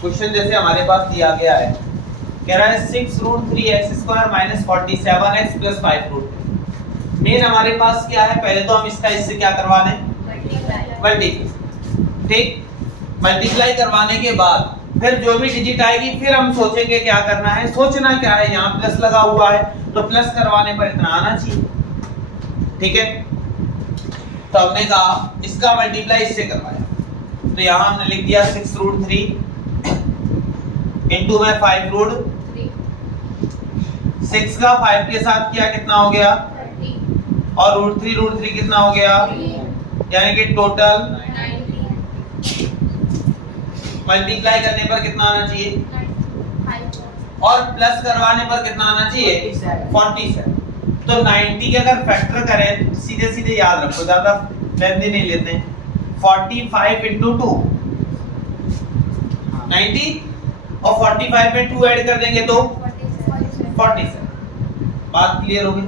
Question जैसे हमारे पास दिया गया है, कह रहा है 6√3x² - 47x + 5√3। मेन हमारे पास क्या है, पहले तो हम इसका इससे क्या करवा लें, मल्टीप्लाई। ठीक, मल्टीप्लाई करवाने के बाद फिर जो भी डिजिट आएगी फिर हम सोचेंगे क्या करना है। सोचना क्या है, यहाँ प्लस लगा हुआ है तो प्लस करवाने पर इतना आना चाहिए। ठीक है, तो हमने कहा इसका मल्टीप्लाई इससे करवाया, तो यहाँ हमने लिख दिया 6√3 इनटू में 5√3। 6 का 5 के साथ किया कितना हो गया 30, और √3 कितना हो गया, यानी कि टोटल 90। मल्टीप्लाई करने पर कितना आना चाहिए 5, और प्लस करवाने पर कितना आना चाहिए 47। तो 90 के अगर फैक्टर करें सीधे सीधे याद रखो, ज्यादा लेंदी नहीं लेते हैं। 45 × 2 90, और 45 में 2 ऐड कर देंगे तो 47। बात क्लियर होगी।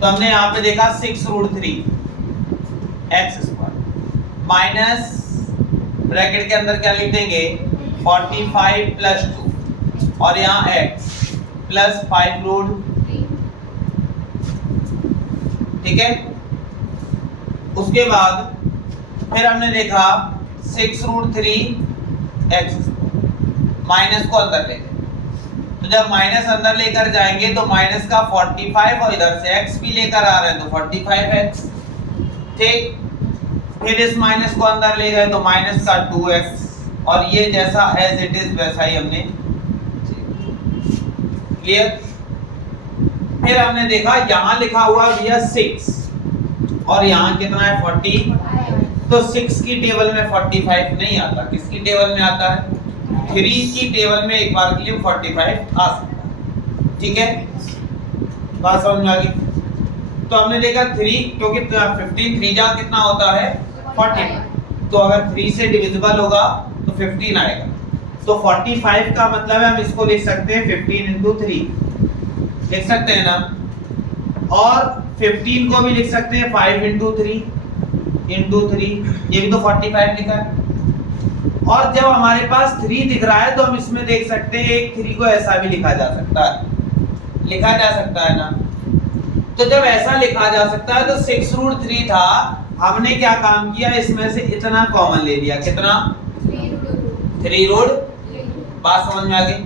तो हमने यहाँ पे देखा 6√3 x² माइनस ब्रैकेट के अंदर क्या लिख देंगे 45 + 2, और यहाँ x प्लस 5√3। ठीक है, उसके बाद फिर हमने देखा 6√3 x² माइनस को अंदर ले गए, तो जब माइनस अंदर लेकर जाएंगे तो माइनस का 45, और इधर से x भी लेकर आ रहे हैं तो 45x। ठीक, फिर इस माइनस को अंदर ले गए तो माइनस का 2x, और ये जैसा एज इट इज वैसा ही हमने। क्लियर। फिर हमने देखा यहाँ लिखा हुआ भैया 6, और यहाँ कितना है 40, तो 6 की टेबल में 45 नहीं आता, किसकी टेबल में आता है 3 की टेबल में एक बार के लिए 45 आ सकता है। ठीक है, बात समझ में आ गई। तो हमने देखा 3, क्योंकि 15 3 जा कितना होता है 45, तो अगर 3 से डिविजिबल होगा तो 15 आएगा, तो 45 का मतलब है हम इसको लिख सकते हैं 15 × 3 लिख सकते हैं ना, और 15 को भी लिख सकते हैं 5 × 3 × 3, ये भी तो 45 लिखा है। और जब हमारे पास 3 दिख रहा है तो हम इसमें देख सकते हैं एक 3 को ऐसा भी लिखा जा सकता है ना। तो जब ऐसा लिखा जा सकता है तो 6√3 था, हमने क्या काम किया, इसमें से इतना कॉमन ले लिया, कितना 3√3। बात समझ में आ गई।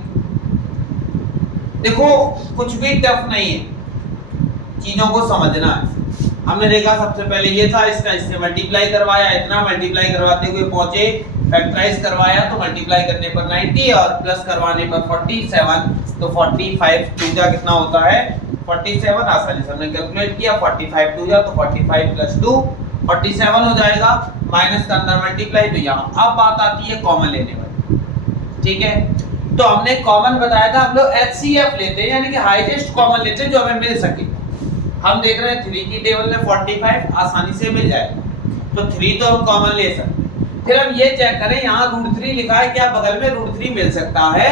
देखो कुछ भी टफ नहीं है, चीजों को समझना है। हमने देखा सबसे पहले ये था, इसका इससे मल्टीप्लाई करवाया, इतना मल्टीप्लाई करवाते हुए पहुंचे, फैक्टराइज करवाया तो मल्टीप्लाई करने पर 90, और प्लस करवाने पर 47, तो 45 2 जा कितना होता है 47। आसानी से हमने कैलकुलेट किया, 45 2 जा तो 45 + 2 47 हो जाएगा, माइनस का अंदर मल्टीप्लाई, तो यहाँ अब बात आती है कॉमन लेने वाली। ठीक है, तो हमने कॉमन बताया था, हम लोग HCF लेते हैं, यानी कि हाईएस्ट कॉमन लेते हैं जो हमें मिल सके। हम देख रहे हैं 3 की टेबल में 45 आसानी से मिल जाएगा, तो 3 तो हम कॉमन ले सकते। फिर हम ये चेक करें, यहाँ √3 लिखा है, क्या बगल में √3 मिल सकता है,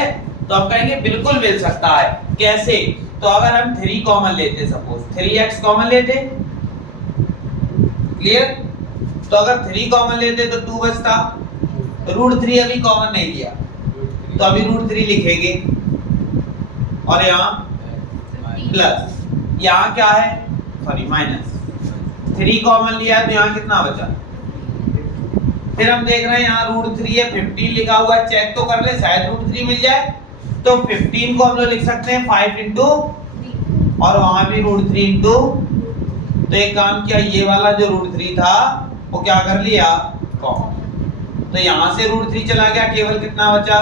तो हम कहेंगे बिल्कुल मिल सकता है। कैसे, तो अगर हम 3 कॉमन लेते, सपोज 3x कॉमन लेते, क्लियर, तो अगर 3 कॉमन लेते तो 2 बचता, √3 अभी कॉमन नहीं लिया तो अभी √3 लिखेंगे, और यहाँ प्लस, यहाँ क्या है सॉरी माइनस, 3 कॉमन लिया है तो यहाँ कितना बचा। फिर हम देख रहे हैं यहाँ √3 है, 15 लिखा हुआ है, चेक तो कर ले शायद √3 मिल जाए, तो 15 को हम लोग लिख सकते हैं 5 × और वहां भी √3 × तो एक काम किया, ये वाला जो √3 था वो क्या कर लिया कॉमन, तो यहाँ से √3 चला गया, केवल कितना बचा।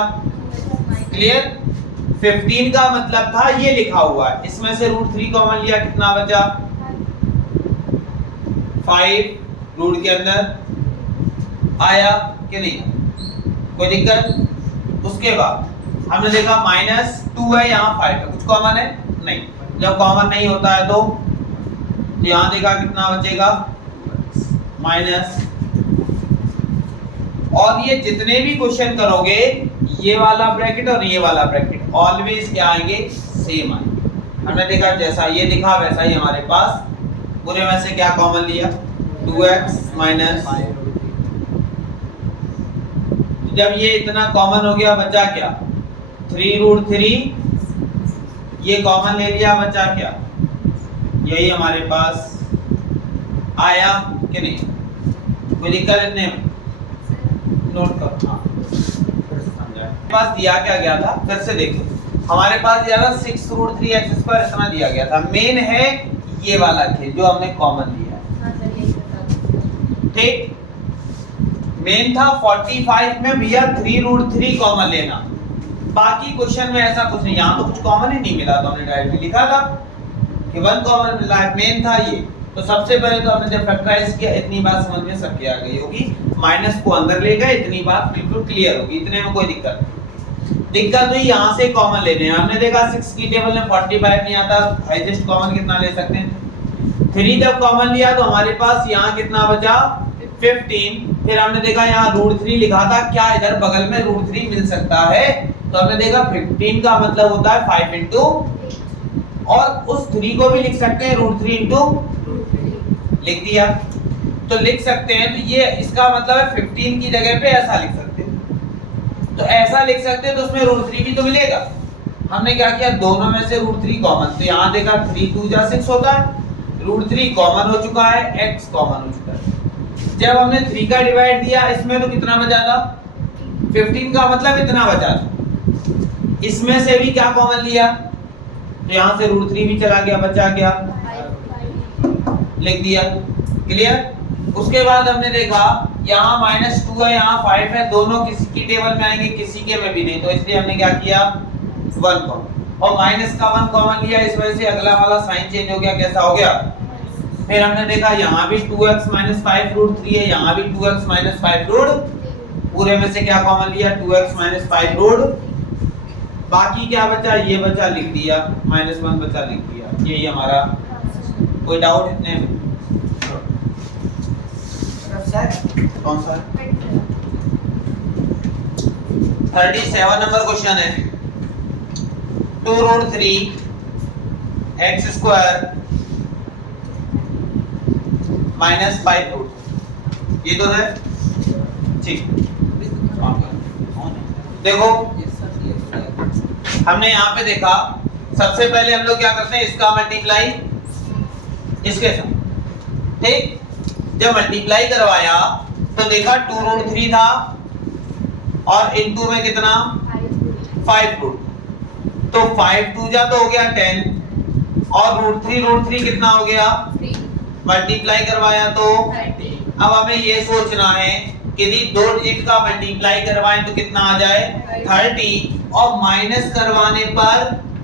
क्लियर, 15 का मतलब था ये लिखा हुआ है, इसमें से √3 कॉमन लिया, कितना बचा 5, रूट के अंदर आया कि नहीं, कोई दिक्कत। उसके बाद हमने देखा -2 है, यहाँ 5 है, कुछ कॉमन है नहीं, जब कॉमन नहीं होता है तो यहाँ देखा कितना बचेगा माइनस। और ये जितने भी क्वेश्चन करोगे, ये वाला ब्रैकेट और ये वाला ब्रैकेट ऑलवेज क्या आएंगे, सेम आएंगे। हमने देखा जैसा ये दिखा वैसा ही हमारे पास पूरे में से क्या कॉमन लिया 2x - जब ये इतना कॉमन हो गया बचा क्या 3√3, ये कॉमन ले लिया बचा क्या, यही हमारे पास आया कि नहीं, कोई दिक्कत इतने नोट करो। हाँ पास दिया क्या गया था फिर से देखो, हमारे पास दिया था 6√3x² इतना दिया गया था। मेन है ये वाला खेल जो हमने कॉमन लिया है, ठीक। मेन था 45 में भैया 3√3 कॉमन लेना, बाकी क्वेश्चन में ऐसा कुछ नहीं, यहाँ तो कुछ कॉमन ही नहीं मिला तो हमने डायरेक्टली लिखा था कि 1 कॉमन मिला है। मेन था ये, तो सबसे पहले तो हमने जब फैक्टराइज किया इतनी बात समझ में सबके आ गई होगी, माइनस को अंदर ले गए, इतनी बात बिल्कुल क्लियर होगी, इतने में कोई दिक्कत नहीं। दिक्कत हुई यहाँ से कॉमन लेने, हमने देखा 6 की टेबल में 45 नहीं आता, हाईएस्ट कॉमन कितना ले सकते हैं 3, जब कॉमन लिया तो हमारे पास यहाँ कितना बचा 15, फिर हमने देखा यहाँ √3 लिखा था, क्या इधर बगल में √3 मिल सकता है, तो हमने देखा 15 का मतलब होता है 5 इंटू, और उस 3 को भी लिख सकते हैं √3 इंटू, लिख दिया तो लिख सकते हैं, तो ये इसका मतलब है 15 की जगह पे ऐसा लिख सकते हैं, तो ऐसा लिख सकते हैं तो उसमें √3 भी तो मिलेगा। हमने क्या किया, दोनों में से √3 कॉमन, तो यहाँ देखा 3 2 जा 6 होता है, √3 कॉमन हो चुका है, x कॉमन हो चुका है। जब हमने 3 का डिवाइड दिया इसमें तो कितना बचा था 15 का मतलब इतना बचा था, इसमें से भी क्या कॉमन लिया तो यहाँ से √3 भी चला गया, बचा क्या लिख दिया, क्लियर। उसके बाद हमने देखा यहाँ -2 है, यहाँ 5 है, दोनों किसी की टेबल में आएंगे, किसी के में भी नहीं, तो इसलिए हमने क्या किया 1 कॉमन, और माइनस का 1 कॉमन लिया, इस वजह से अगला वाला साइन चेंज हो गया, कैसा हो गया। फिर हमने देखा यहाँ भी 2x - 5√3 है, यहाँ भी 2x - 5√, पूरे में से क्या कॉमन लिया 2x - 5√, बाकी क्या बचा, ये बचा लिख दिया, -1 बचा लिख दिया, यही हमारा। कोई डाउट इतने में? कौन सा 37 नंबर क्वेश्चन है, 2√3 x² -5√, ये तो है ठीक। देखो हमने यहाँ पे देखा, सबसे पहले हम लोग क्या करते हैं, इसका मल्टीप्लाई इसके साथ, ठीक। जब मल्टीप्लाई करवाया तो देखा 2√3 था और इनटू में कितना 5√, तो 5 2 जा तो हो गया 10, और √3 कितना हो गया, मल्टीप्लाई करवाया तो 30। अब हमें ये सोचना है कि यदि 2 डिजिट का मल्टीप्लाई करवाएं तो कितना आ जाए 30, और माइनस करवाने पर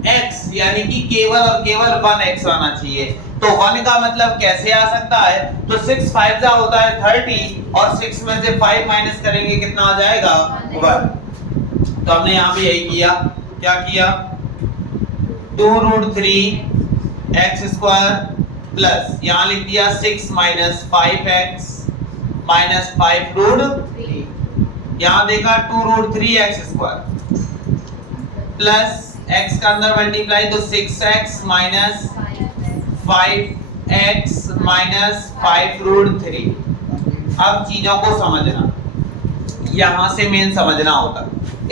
x यानी कि केवल और केवल 1x आना चाहिए, तो 1 का मतलब कैसे आ सकता है, तो 6 5 जा होता है 30, और 6 में से 5 माइनस करेंगे कितना आ जाएगा 1। तो हमने यहाँ पे यही किया, क्या किया 2√3 x² प्लस यहाँ लिख दिया 6 - 5x - 5√3, यहाँ देखा 2√3 x² प्लस x का अंदर मल्टीप्लाई तो 6x - 5x - 5√3। अब चीजों को समझना, यहाँ से मेन समझना होता,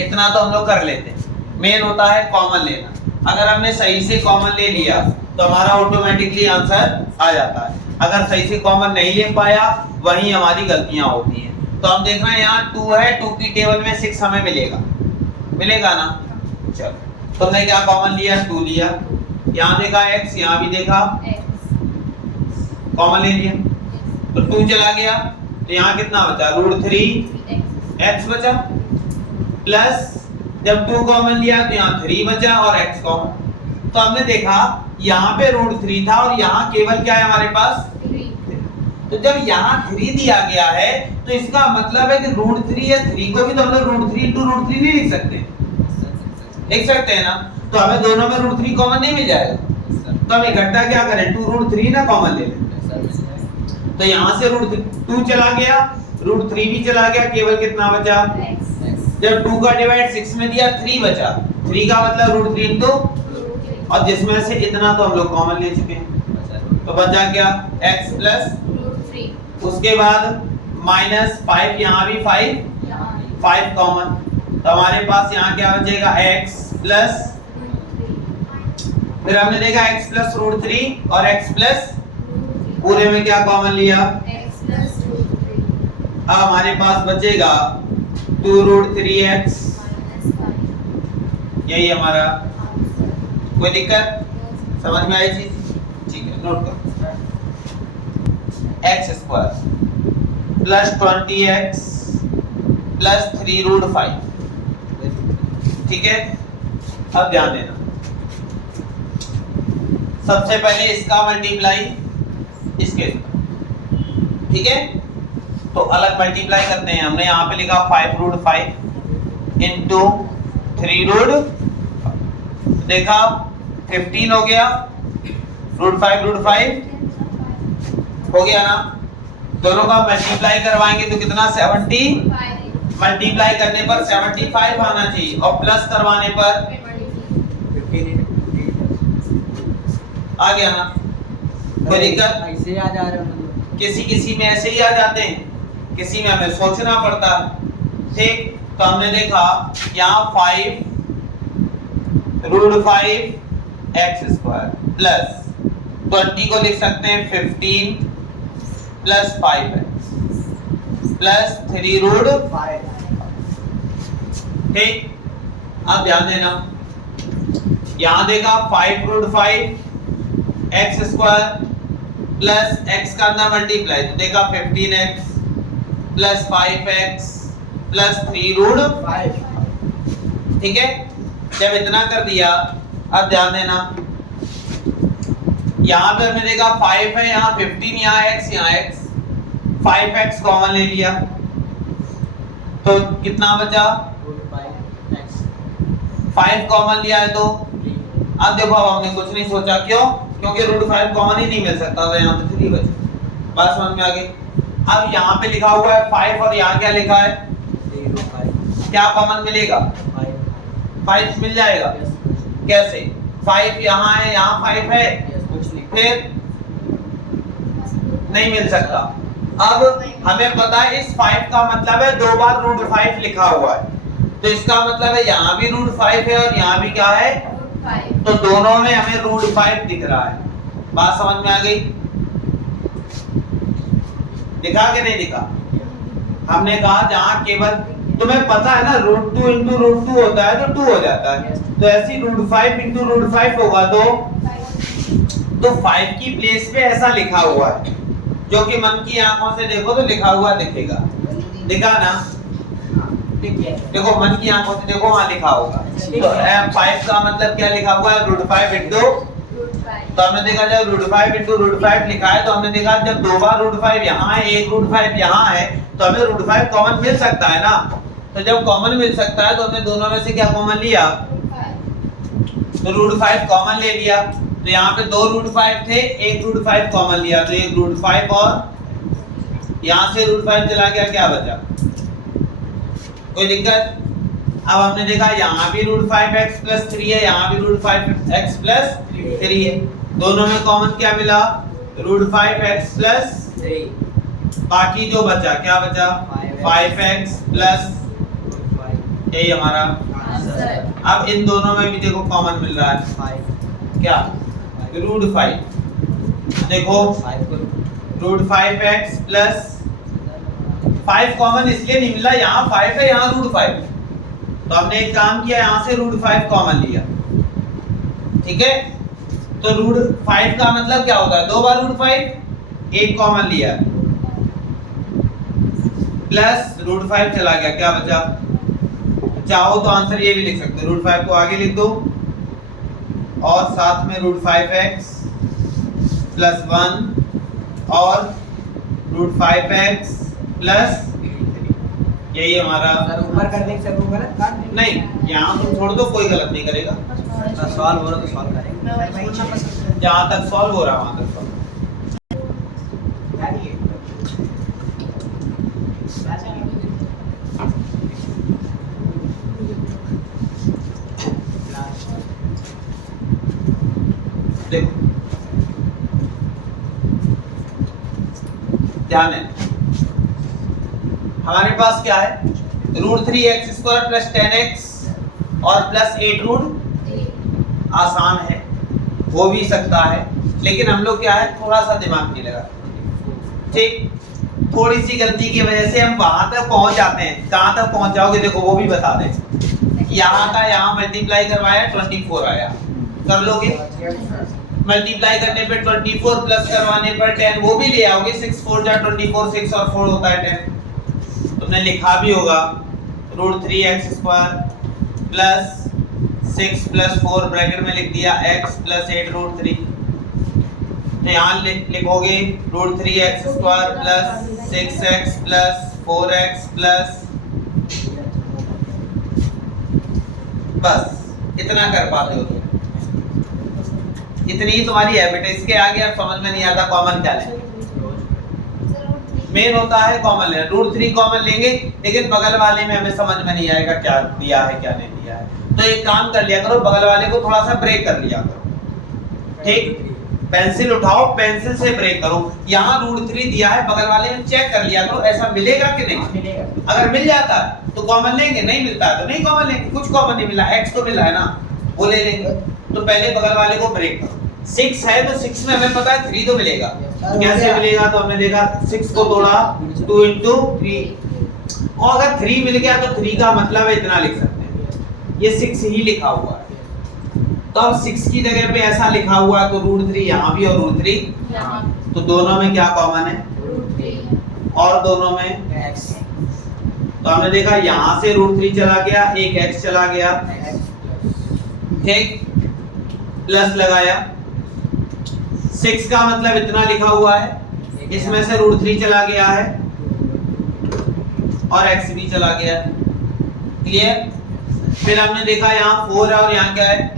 इतना तो हम लोग कर लेते, मेन होता है कॉमन लेना। अगर हमने सही से कॉमन ले लिया तो हमारा ऑटोमेटिकली आंसर आ जाता है, अगर सही से कॉमन नहीं ले पाया वही हमारी गलतियां होती हैं। तो हम देख रहे हैं यहाँ 2 है, 2 की टेबल में 6 हमें मिलेगा ना, चलो तुमने क्या कॉमन लिया 2 लिया, यहाँ देखा x, यहाँ भी देखा कॉमन ले लिया, तो 2 चला गया, तो यहाँ कितना बचा √3 x बचा, प्लस जब 2 कॉमन लिया तो यहाँ 3 बचा और x कॉमन। तो हमने देखा यहाँ पे √3 था और यहाँ केवल क्या है हमारे पास 3। तो जब यहाँ 3 दिया गया है तो इसका मतलब है कि √3 या 3 को भी तो हम लोग √3 * √3 नहीं लिख सकते, लिख सकते हैं ना, तो हमें दोनों में √3 कॉमन नहीं मिल जाएगा, तो हम इकट्ठा क्या करें 2√3 ना कॉमन ले लें, तो यहाँ से √2 चला गया, √3 भी चला गया, केवल कितना बचा, जब 2 का डिवाइड 6 में दिया 3 बचा, 3 का मतलब √3 इंटू, और जिसमें से इतना तो हम लोग कॉमन ले चुके हैं, तो बचा क्या x प्लस √3, उसके बाद -5, यहाँ भी 5 5 कॉमन, तो हमारे पास यहाँ क्या बचेगा x प्लस, फिर हमने देखा x प्लस रूट 3 और x प्लस पूरे में क्या कॉमन लिया x प्लस रूट 3। अब हमारे पास बचेगा 2 रूट 3x, यही हमारा। कोई दिक्कत समझ में आई चीज? ठीक है, नोट करो। x square plus 20x plus 3 root 5, ठीक है। अब ध्यान देना, सबसे पहले इसका मल्टीप्लाई इसके, ठीक है। तो अलग मल्टीप्लाई करते हैं। हमने यहाँ पे लिखा 5 रूट 5 इंटू 3 रूट, देखा 15 हो गया, रूट 5 हो गया ना। दोनों का मल्टीप्लाई करवाएंगे तो कितना 70, मल्टीप्लाई करने पर 75 आना चाहिए और प्लस करवाने पर 15 आ गया ना। कोई दिक्कत? ऐसे आ जा रहे हैं, किसी में ऐसे ही आ जाते हैं, किसी में हमें सोचना पड़ता है, ठीक। तो हमने देखा यहाँ 5 रूट 5 एक्स स्क्वायर प्लस 20 को लिख सकते हैं 15 प्लस 5x प्लस 3 रूट 5, ठीक। अब ध्यान देना, यहां देखा 5 root 5 x square plus x का अंदर मल्टीप्लाई, तो देखा 15x plus 5x plus 3 root 5, ठीक है। जब इतना कर दिया, अब ध्यान देना, यहाँ पे हमने देखा 5 है, यहाँ 15, यहाँ x, 5x कॉमन ले लिया तो कितना बचा 5 कॉमन लिया है। तो अब देखो, अब हमने कुछ नहीं सोचा, क्यों? क्योंकि रूट 5 कॉमन ही नहीं मिल सकता था, यहाँ तो 3 बचा। बात समझ में आ गई? अब यहाँ पे लिखा हुआ है 5 और यहाँ क्या लिखा है, क्या कॉमन मिलेगा 5 मिल जाएगा। कैसे? 5 यहाँ है, यहाँ 5 है, फिर नहीं मिल सकता। अब हमें पता है इस 5 का मतलब है 2 बार रूट 5 लिखा हुआ है, तो इसका मतलब है यहाँ भी रूट 5 है और यहाँ भी क्या है, तो दोनों में हमें रूट 5 दिख रहा है। बात समझ में आ गई? दिखा कि नहीं दिखा? हमने कहा जहाँ केवल तुम्हें पता है ना रूट 2 इंटू रूट 2 होता है तो 2 हो जाता है, तो ऐसी रूट 5 इंटू रूट 5 होगा तो 5 की प्लेस पे ऐसा लिखा हुआ है, जो कि मन की आंखों से देखो तो लिखा हुआ दिखेगा। दिखा ना? देखो मन की आंखों से देखो, वहां लिखा होगा। तो 5 का मतलब क्या लिखा हुआ है, रूट 5 इंटू, तो हमने देखा जब रूट 5 इंटू रूट 5 लिखा है, तो हमने देखा जब 2 बार रूट 5 यहाँ है, एक रूट 5 यहाँ है, तो हमें रूट 5 कॉमन मिल सकता है ना। तो जब कॉमन मिल सकता है तो हमने दोनों में से क्या कॉमन लिया, तो रूट 5 कॉमन ले लिया। तो यहाँ पे 2 रूट 5 थे, एक रूट 5 कॉमन लिया, तो एक रूट 5 और यहाँ से रूट 5 चला गया, क्या बचा? कोई दिक्कत? अब हमने देखा यहाँ भी रूट 5x प्लस 3 है, यहाँ भी रूट 5x प्लस 3 है, दोनों में कॉमन क्या मिला, रूट 5x प्लस 3। बाकी जो बचा क्या बचा, 5x प्लस, यही हमारा आंसर। अब इन दोनों में भी देखो कॉमन मिल रहा है क्या, रूट 5। देखो रूट 5x प्लस 5 कॉमन इसलिए नहीं मिला, यहाँ 5 है, यहाँ रूट 5, तो हमने एक काम किया, यहाँ से रूट 5 कॉमन लिया, ठीक है। तो रूट 5 का मतलब क्या होता है, 2 बार रूट 5, एक कॉमन लिया, प्लस रूट 5 चला गया, क्या बचा? चाहो तो आंसर ये भी लिख सकते हो, रूट 5 को आगे लिख दो और साथ में रूट 5x प्लस 1 और रूट 5x प्लस, यही हमारा ऊपर कर देंगे सब गलत काट देंगे। नहीं, यहाँ तुम छोड़ दो, कोई गलत नहीं करेगा, सवाल हो रहा तो सॉल्व करेंगे, जहाँ तक सॉल्व हो रहा वहाँ तक सॉल्व। देखो ध्यान है, हमारे पास क्या है, √3x² प्लस 10x और प्लस 8 रूट 3. आसान है, हो भी सकता है, लेकिन हम लोग क्या है थोड़ा सा दिमाग नहीं लगा, ठीक। थोड़ी सी गलती की वजह से हम वहां तक पहुंच जाते हैं। कहां तक पहुंच जाओगे देखो वो भी बता दें। यहाँ का यहाँ मल्टीप्लाई करवाया 24 आया, कर लोगे? मल्टीप्लाई करने पे 24 प्लस करवाने पर 10 वो भी ले आओगे। 6 4 जा 24, 6 और 4 होता है 10। तुमने लिखा भी होगा √3x² प्लस 6 प्लस 4 ब्रैकेट में लिख दिया x प्लस 8 √3। तो यहाँ लिखोगे √3x² plus 6x plus 4x plus, बस इतना कर पाते हो तुम, इतनी ही तुम्हारी हैबिट है। इसके आगे अब समझ में नहीं आता कॉमन क्या लें। मेन होता है कॉमन लेना, √3 कॉमन लेंगे, लेकिन बगल वाले में हमें समझ में नहीं आएगा क्या दिया है क्या नहीं दिया है। तो एक काम कर लिया करो, बगल वाले को थोड़ा सा ब्रेक कर लिया करो, ठीक। पेंसिल उठाओ, पेंसिल से ब्रेक करो। यहाँ √3 दिया है, बगल वाले में चेक कर लिया करो ऐसा मिलेगा कि नहीं। अगर मिल जाता है तो कॉमन लेंगे, नहीं मिलता है तो नहीं कॉमन लेंगे। कुछ कॉमन नहीं मिला, x तो मिला है ना, वो ले लेंगे। तो पहले बगल वाले को ब्रेक करो। 6 है तो 6 में हमें पता है 3 तो मिलेगा। कैसे मिलेगा? तो हमने देखा 6 को तोड़ा 2 × 3, और अगर 3 मिल गया तो 3 का मतलब है इतना लिख सकते हैं। ये 6 ही लिखा हुआ है, तो अब 6 की जगह पे ऐसा लिखा हुआ है तो √3 यहाँ भी और √3, तो दोनों में क्या कॉमन है? √3 और दोनों में x। तो हमने देखा यहाँ से √3 चला गया, एक x चला गया, ठीक, प्लस लगाया। 6 का मतलब इतना लिखा हुआ है, इसमें से √3 चला गया है और x भी चला गया, क्लियर। फिर हमने देखा यहाँ 4 है और यहाँ क्या है,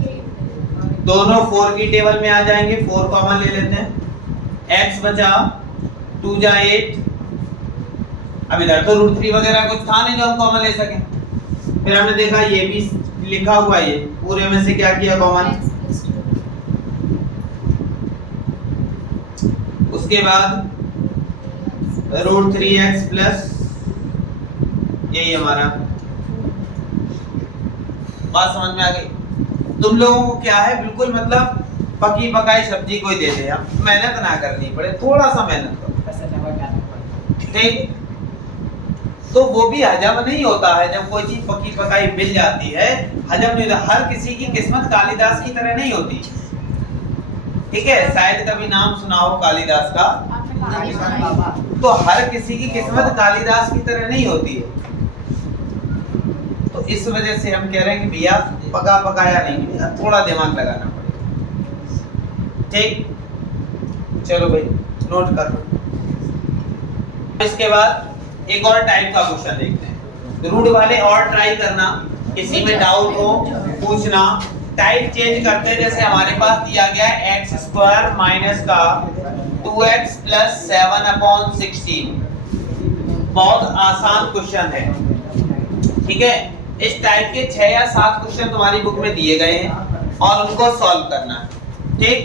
दोनों 4 की टेबल में आ जाएंगे, 4 कॉमन ले लेते हैं। x बचा 2 जा 8, अब इधर तो √3 वगैरह कुछ था नहीं जो हम कॉमन ले सकें। फिर हमने देखा ये भी लिखा हुआ है, ये पूरे में से क्या किया कॉमन। उसके बाद √3x प्लस, यही हमारा बात समझ में आ गई। तुम लोगों को क्या है बिल्कुल मतलब पकी पकाई सब्जी कोई दे दे, हम मेहनत ना करनी पड़े, थोड़ा सा मेहनत करो, ठीक। तो वो भी हजम नहीं होता है जब कोई चीज पकी पकाई मिल जाती है, हजम नहीं होता। हर किसी की किस्मत कालिदास की तरह नहीं होती, ठीक है। शायद कभी नाम सुना हो कालिदास का, तो हर किसी की किस्मत कालिदास की तरह नहीं होती है। तो इस वजह से हम कह रहे हैं कि भैया पका पकाया नहीं, थोड़ा दिमाग लगाना पड़ेगा, ठीक। चलो भाई नोट कर लो। इसके बाद एक और टाइप का क्वेश्चन देखते हैं, रूट वाले और ट्राई करना, किसी में डाउट हो पूछना, टाइप चेंज करते हैं। जैसे हमारे पास दिया गया है x² माइनस का 2x प्लस 7/16, बहुत आसान क्वेश्चन है, ठीक है। इस टाइप के 6 या 7 क्वेश्चन तुम्हारी बुक में दिए गए हैं और उनको सॉल्व करना है, ठीक।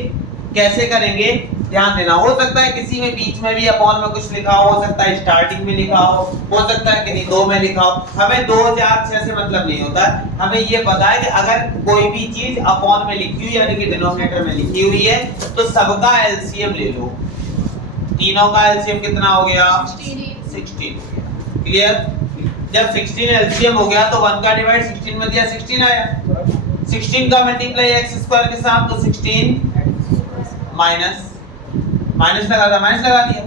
कैसे करेंगे ध्यान देना। हो सकता है किसी में बीच में भी अपॉन में कुछ लिखा हो सकता है स्टार्टिंग में लिखा हो सकता है किसी 2 में लिखा हो। हमें 2 4 6 से मतलब नहीं होता है, हमें ये पता है कि अगर कोई भी चीज अपॉन में लिखी हुई यानी कि डिनोमिनेटर में लिखी हुई है तो सबका एलसीएम ले लो। तीनों का एलसीएम कितना हो गया? 16। क्लियर। जब 16 एलसीएम हो गया तो 1 का डिवाइड 16 में दिया 16 आया। 16 का मल्टीप्लाई x² के साथ तो 16 माइनस लगा दिया।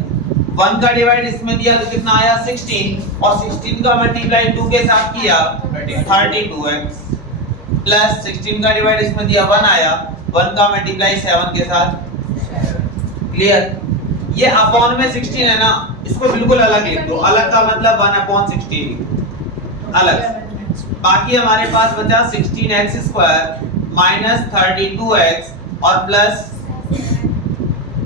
1 का डिवाइड इसमें दिया तो कितना आया 16 और 16 का मल्टीप्लाई 2 के साथ किया 32x प्लस 16 का डिवाइड इसमें दिया 1 आया, 1 का मल्टीप्लाई 7 के साथ। क्लियर। ये अपॉन में 16 है ना, इसको बिल्कुल अलग लिख दो। अलग का मतलब 1/16 अलग। बाकी हमारे पास बचा 16x² माइनस 32x और प्लस,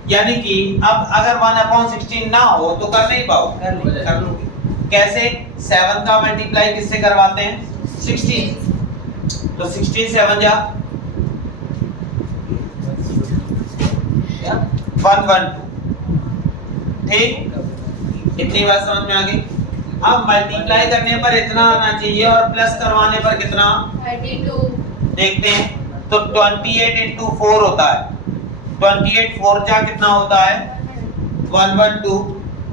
यानी कि अब अगर 1/16 ना हो तो कर नहीं पाओ, कर लोगे। कैसे? 7 का मल्टीप्लाई किससे करवाते हैं? 16। तो 16 7 जा 112। ठीक, इतनी बात समझ में आ गई। अब मल्टीप्लाई करने पर इतना आना चाहिए और प्लस करवाने पर कितना 32 देखते हैं। तो 28 into 4 होता है, 28 4 जा कितना होता है 112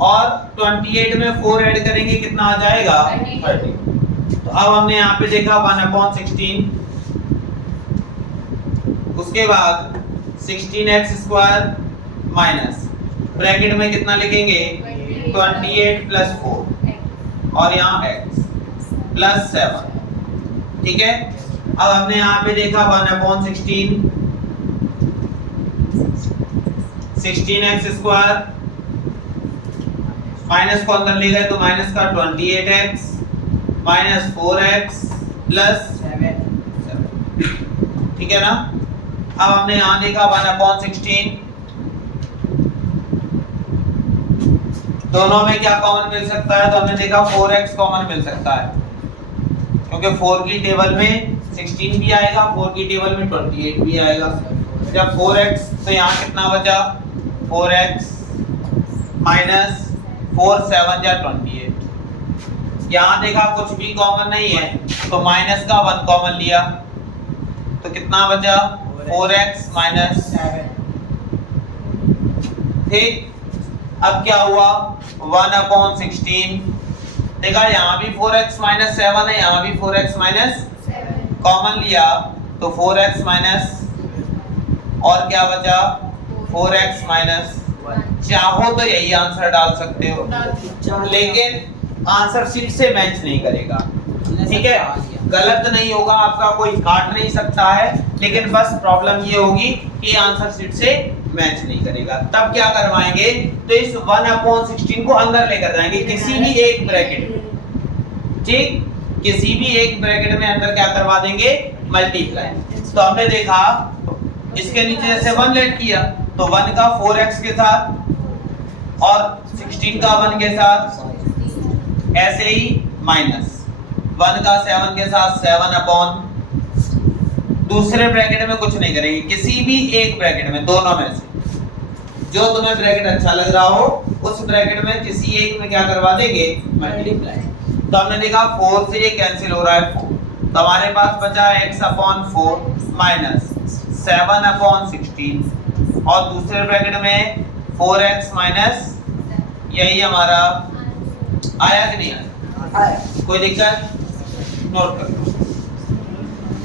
और 28 में 4 ऐड करेंगे कितना आ जाएगा 30। तो अब हमने यहाँ पे देखा 1/16, उसके बाद 16x² माइनस ब्रैकेट में कितना लिखेंगे 28 प्लस 4 और यहाँ x प्लस 7, ठीक है। अब हमने यहाँ पे देखा 1/16, 16x² माइनस को अंदर ले गए तो माइनस का 28x माइनस 4x प्लस 7 ठीक है ना। अब हमने यहाँ देखा 1/16, दोनों में क्या कॉमन मिल सकता है, तो हमने देखा 4x कॉमन मिल सकता है क्योंकि 4 की टेबल में 16 भी आएगा, 4 की टेबल में 28 भी आएगा। जब 4x तो यहाँ कितना बचा 4x माइनस 4 7 या 28। यहाँ देखा कुछ भी कॉमन नहीं है तो माइनस का 1 कॉमन लिया तो कितना बचा 4x माइनस 7। ठीक। अब क्या हुआ 1/16, देखा यहाँ भी 4x माइनस 7 है, यहाँ भी 4x माइनस 7 कॉमन लिया तो 4x माइनस और क्या बचा 4x माइनस। चाहो तो यही आंसर डाल सकते हो लेकिन आंसर शीट से मैच नहीं करेगा, ठीक है। गलत नहीं होगा, आपका कोई काट नहीं सकता है, लेकिन बस प्रॉब्लम ये होगी कि आंसर शीट से मैच नहीं करेगा। तब क्या करवाएंगे तो इस 1/16 को अंदर लेकर जाएंगे किसी भी एक ब्रैकेट, ठीक, किसी भी एक ब्रैकेट में अंदर क्या करवा देंगे मल्टीप्लाई। तो हमने देखा इसके नीचे जैसे 1 लेट किया तो 1 का 4x के साथ और 16 का 1 के साथ, ऐसे ही माइनस 1 का 7 के साथ 7 दूसरे ब्रैकेट में कुछ नहीं करेंगे, किसी भी एक ब्रैकेट में, दोनों में से जो तुम्हें ब्रैकेट अच्छा लग रहा हो उस ब्रैकेट में किसी एक में क्या करवा देंगे मल्टीप्लाई। तो हमने देखा 4 से ये कैंसिल हो रहा है 4, तो हमारे पास बचा x/4 माइनस 7/16 और दूसरे ब्रैकेट में 4x माइनस, यही हमारा आया कि नहीं आया, कोई दिक्कत, नोट कर लो।